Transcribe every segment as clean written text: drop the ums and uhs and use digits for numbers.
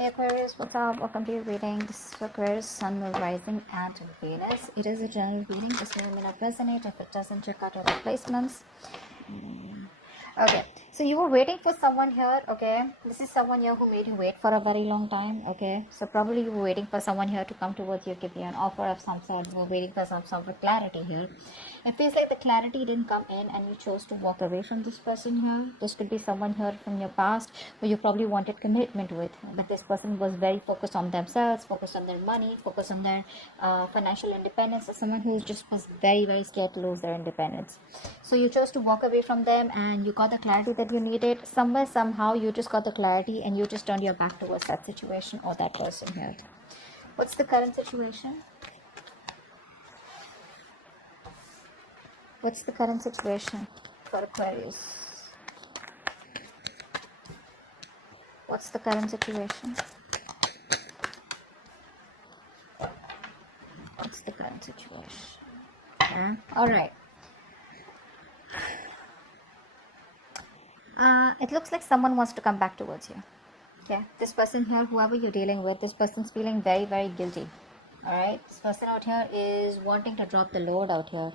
Hey Aquarius, what's up? Welcome to your reading. This is Aquarius, Sun, Moon, Rising, and Venus. It is a general reading. This may not resonate. If it doesn't, check out other placements. Okay, so you were waiting for someone here. Okay, this is someone here who made you wait for a very long time. Okay, so probably you were waiting for someone here to come towards you, give you an offer of some sort. You were waiting for some sort of clarity here. It feels like the clarity didn't come in and you chose to walk away from this person here. This could be someone here from your past who you probably wanted commitment with, but this person was very focused on themselves, focused on their money, focused on their financial independence, or someone who just was very, very scared to lose their independence. So you chose to walk away from them and you got the clarity that you needed. Somewhere, somehow, you just got the clarity and you just turned your back towards that situation or that person here. What's the current situation? What's the current situation for Aquarius? What's the current situation? What's the current situation? Yeah. All right. It looks like someone wants to come back towards you. Okay. This person here, whoever you're dealing with, this person's feeling very, very guilty. All right. This person out here is wanting to drop the load out here.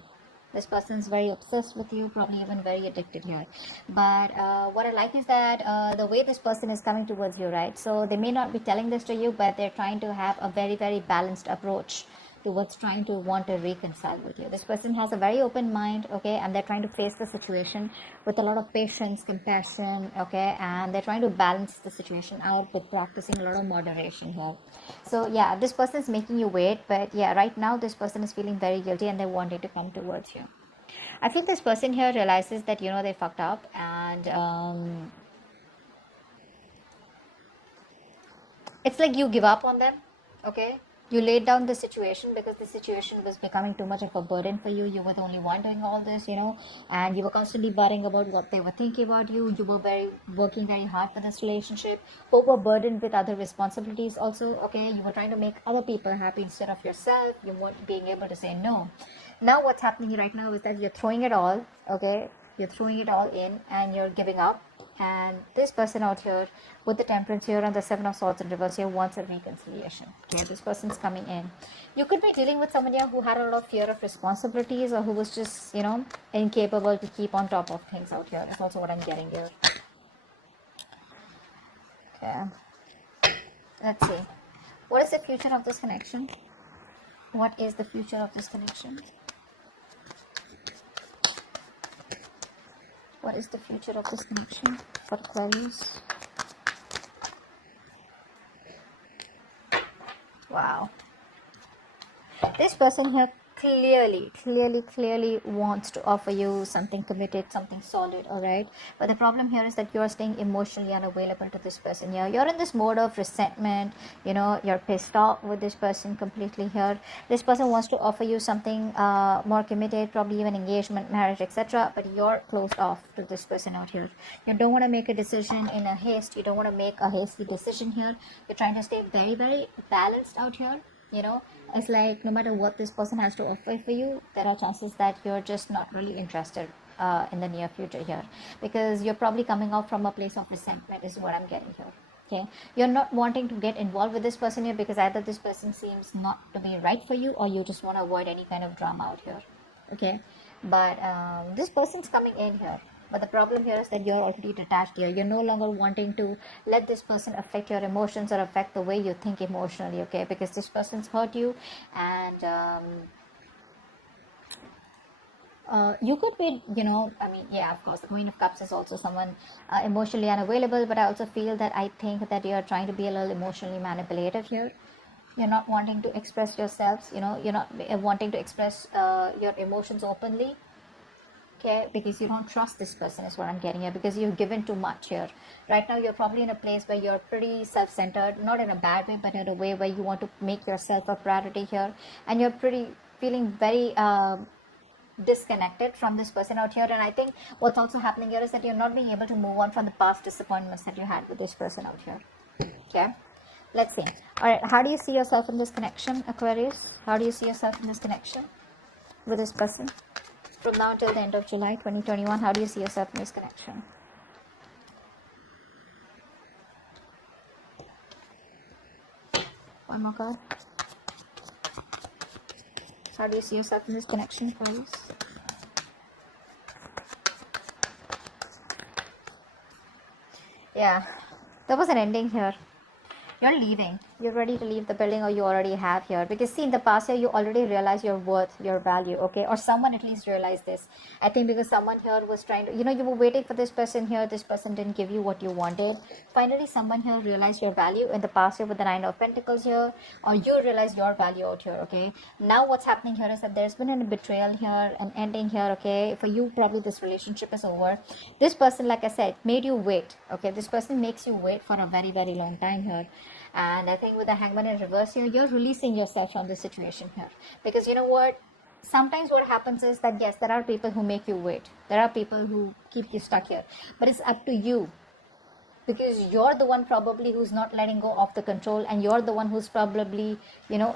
This person's very obsessed with you, probably even very addicted here. But what I like is that the way this person is coming towards you, right? So they may not be telling this to you, but they're trying to have a very, very balanced approach towards trying to want to reconcile with you. This person has a very open mind, okay, and they're trying to face the situation with a lot of patience, compassion, okay, and they're trying to balance the situation out with practicing a lot of moderation here. So yeah, this person is making you wait, but yeah, right now this person is feeling very guilty and they're wanting to come towards you. I feel this person here realizes that, you know, they fucked up and it's like you give up on them, okay? You laid down the situation because the situation was becoming too much of a burden for you. You were the only one doing all this, you know, and you were constantly worrying about what they were thinking about you. You were working very hard for this relationship, overburdened with other responsibilities also, okay? You were trying to make other people happy instead of yourself. You weren't being able to say no. Now what's happening right now is that you're throwing it all, okay? You're throwing it all in and you're giving up. And this person out here with the Temperance here and the Seven of Swords in reverse here wants a reconciliation. Okay, this person's coming in. You could be dealing with somebody who had a lot of fear of responsibilities or who was just, you know, incapable to keep on top of things out here. That's also what I'm getting here. Okay. Let's see. What is the future of this connection? What is the future of this connection? What is the future of this connection for Aquarius? Wow. This person here clearly wants to offer you something committed, something solid, all right? But the problem here is that you're staying emotionally unavailable to this person here. You're in this mode of resentment, you know, you're pissed off with this person completely here. This person wants to offer you something more committed, probably even engagement, marriage, etc. But you're closed off to this person out here. You don't want to make a decision in a haste. You don't want to make a hasty decision here. You're trying to stay very, very balanced out here. You know, it's like no matter what this person has to offer for you, there are chances that you're just not really interested in the near future here, because you're probably coming out from a place of resentment is what I'm getting here. Okay, you're not wanting to get involved with this person here because either this person seems not to be right for you or you just want to avoid any kind of drama out here. Okay, but this person's coming in here. But the problem here is that you're already detached here. You're no longer wanting to let this person affect your emotions or affect the way you think emotionally, okay? Because this person's hurt you and you could be, you know, I mean, yeah, of course, the Queen of Cups is also someone emotionally unavailable, but I also feel that I think that you're trying to be a little emotionally manipulative here. You're not wanting to express yourselves, you know, you're not wanting to express your emotions openly. Okay, because you don't trust this person is what I'm getting here, because you've given too much here. Right now you're probably in a place where you're pretty self-centered, not in a bad way, but in a way where you want to make yourself a priority here, and you're pretty feeling very disconnected from this person out here. And I think what's also happening here is that you're not being able to move on from the past disappointments that you had with this person out here. Okay, let's see. All right, how do you see yourself in this connection, Aquarius? How do you see yourself in this connection with this person? From now until the end of July 2021, how do you see yourself in this connection? One more card. How do you see yourself in this connection, Aquarius? Yeah, there was an ending here. You're leaving. You're ready to leave the building, or you already have here. Because see, in the past year, you already realized your worth, your value, okay? Or someone at least realized this. I think because someone here was trying to, you were waiting for this person here. This person didn't give you what you wanted. Finally, someone here realized your value in the past year with the Nine of Pentacles here. Or you realized your value out here, okay? Now what's happening here is that there's been a betrayal here, an ending here, okay? For you, probably this relationship is over. This person, like I said, made you wait, okay? This person makes you wait for a very, very long time here. And I think with the Hangman in reverse here, you're releasing yourself from this situation here. Because you know what? Sometimes what happens is that, yes, there are people who make you wait. There are people who keep you stuck here. But it's up to you. Because you're the one probably who's not letting go of the control. And you're the one who's probably,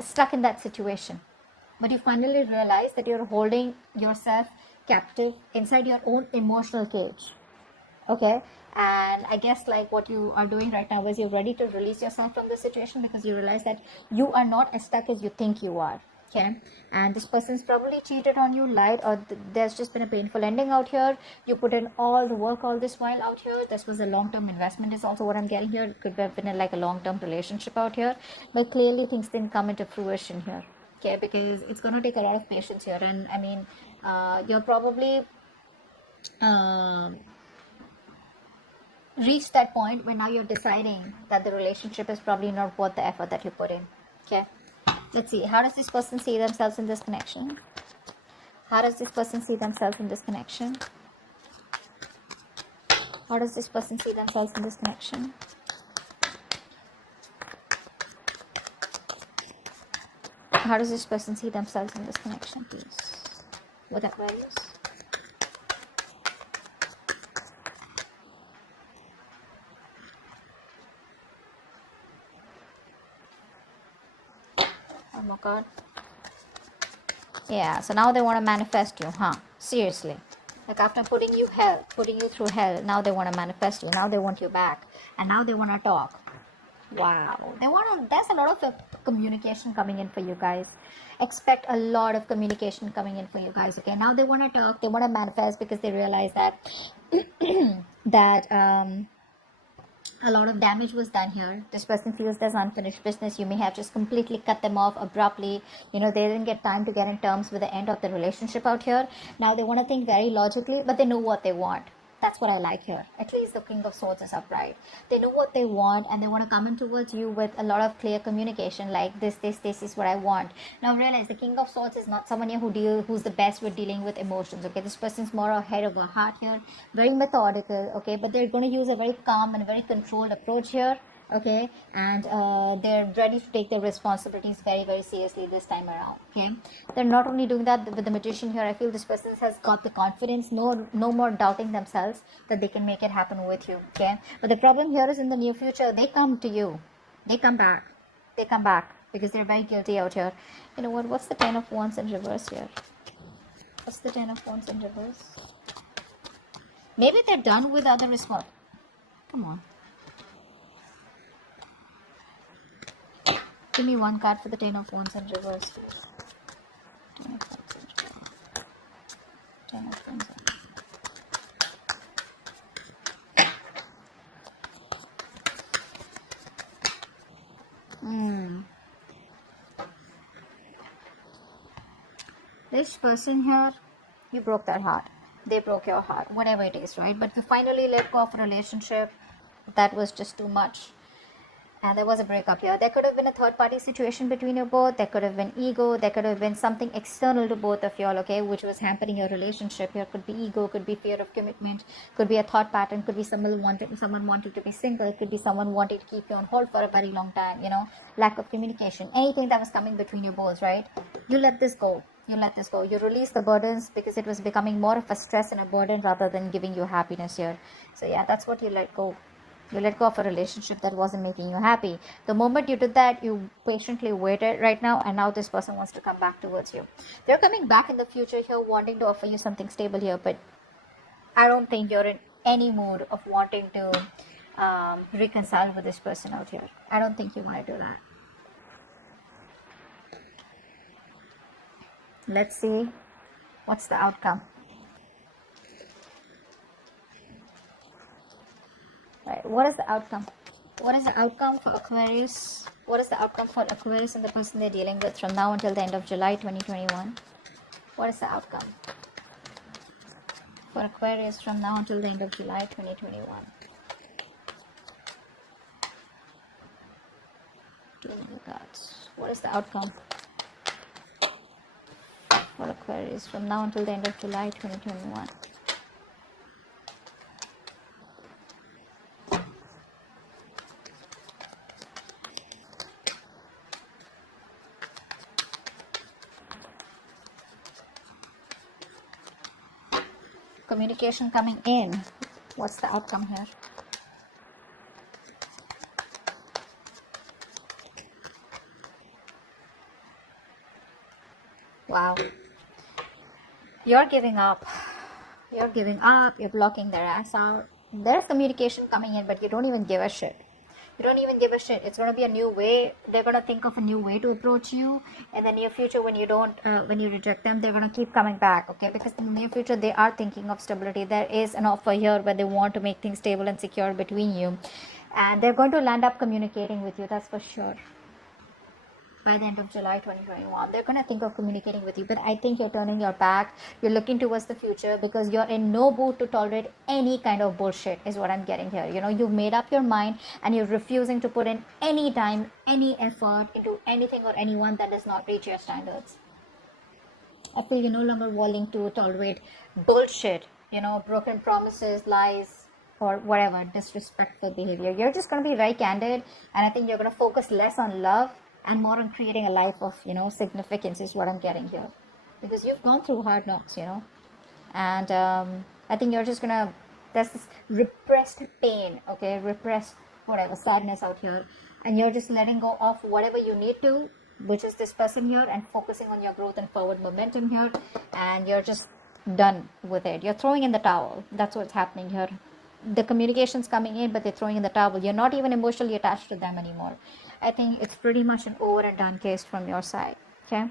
stuck in that situation. But you finally realize that you're holding yourself captive inside your own emotional cage. Okay, and I guess like what you are doing right now is you're ready to release yourself from this situation because you realize that you are not as stuck as you think you are. Okay, and this person's probably cheated on you, lied, or there's just been a painful ending out here. You put in all the work all this while out here. This was a long-term investment is also what I'm getting here. It could have been like a long-term relationship out here, but clearly things didn't come into fruition here. Okay, because it's going to take a lot of patience here, and I mean you're probably reached that point where now you're deciding that the relationship is probably not worth the effort that you put in. Okay, let's see, how does this person see themselves in this connection? How does this person see themselves in this connection? How does this person see themselves in this connection? How does this person see themselves in this connection, please? With Aquarius. Oh my god. Yeah, so now they want to manifest you, huh? Seriously. Like after putting you through hell, now they want to manifest you. Now they want you back. And now they want to talk. Wow. There's a lot of communication coming in for you guys. Expect a lot of communication coming in for you guys, okay? Now they want to talk, they want to manifest because they realize that a lot of damage was done here. This person feels there's unfinished business. You may have just completely cut them off abruptly. They didn't get time to get in terms with the end of the relationship out here. Now they want to think very logically, but they know what they want. That's what I like here. At least the King of Swords is upright. They know what they want and they want to come in towards you with a lot of clear communication like this is what I want. Now realize the King of Swords is not someone here who's the best with dealing with emotions. Okay, this person's more ahead of a heart here. Very methodical. Okay, but they're going to use a very calm and very controlled approach here. Okay, and they're ready to take their responsibilities very, very seriously this time around. Okay, they're not only doing that with the Magician here. I feel this person has got the confidence, no more doubting themselves that they can make it happen with you. Okay, but the problem here is in the near future they come to you, they come back because they're very guilty out here. You know what? What's the Ten of Wands in reverse here? What's the Ten of Wands in reverse? Maybe they're done with other response. Come on. Give me one card for the Ten of Wands in reverse. Ten of Wands in reverse. Ten of Wands in reverse. This person here, you broke their heart. They broke your heart. Whatever it is, right? But you finally let go of a relationship that was just too much. And there was a breakup here. There could have been a third party situation between you both. There could have been ego. There could have been something external to both of y'all, okay, which was hampering your relationship here. Could be ego, could be fear of commitment, could be a thought pattern, could be someone wanted to be single, could be someone wanting to keep you on hold for a very long time, lack of communication, anything that was coming between you both, right? You let this go. You release the burdens because it was becoming more of a stress and a burden rather than giving you happiness here. So yeah, that's what you let go. You let go of a relationship that wasn't making you happy. The moment you did that, you patiently waited right now, and now this person wants to come back towards you. They're coming back in the future here, wanting to offer you something stable here, but I don't think you're in any mood of wanting to reconcile with this person out here. I don't think you want to do that. Let's see what's the outcome. Right, what is the outcome? What is the outcome for Aquarius? What is the outcome for Aquarius and the person they're dealing with from now until the end of July 2021? What is the outcome for Aquarius from now until the end of July 2021? Two of the cards. What is the outcome for Aquarius from now until the end of July 2021? Communication coming in. What's the outcome here? Wow. You're giving up. You're giving up. You're blocking their ass out. There's communication coming in, but you don't even give a shit. You don't even give a shit. It's going to be a new way. They're going to think of a new way to approach you. In the near future, when you reject them, they're going to keep coming back, okay? Because in the near future, they are thinking of stability. There is an offer here where they want to make things stable and secure between you. And they're going to land up communicating with you, that's for sure. By the end of July 2021, they're going to think of communicating with you, but I think you're turning your back. You're looking towards the future because you're in no mood to tolerate any kind of bullshit is what I'm getting here. You know, you've made up your mind and you're refusing to put in any time, any effort into anything or anyone that does not reach your standards. I feel you're no longer willing to tolerate bullshit, you know, broken promises, lies, or whatever, disrespectful behavior. You're just going to be very candid, and I think you're going to focus less on love and more on creating a life of, you know, significance is what I'm getting here. Because you've gone through hard knocks, you know. And I think you're just gonna, there's this repressed pain, okay, repressed whatever, sadness out here. And you're just letting go of whatever you need to, which is this person here, and focusing on your growth and forward momentum here. And you're just done with it. You're throwing in the towel. That's what's happening here. The communication's coming in, but they're throwing in the towel. You're not even emotionally attached to them anymore. I think it's pretty much an over and done case from your side. Okay.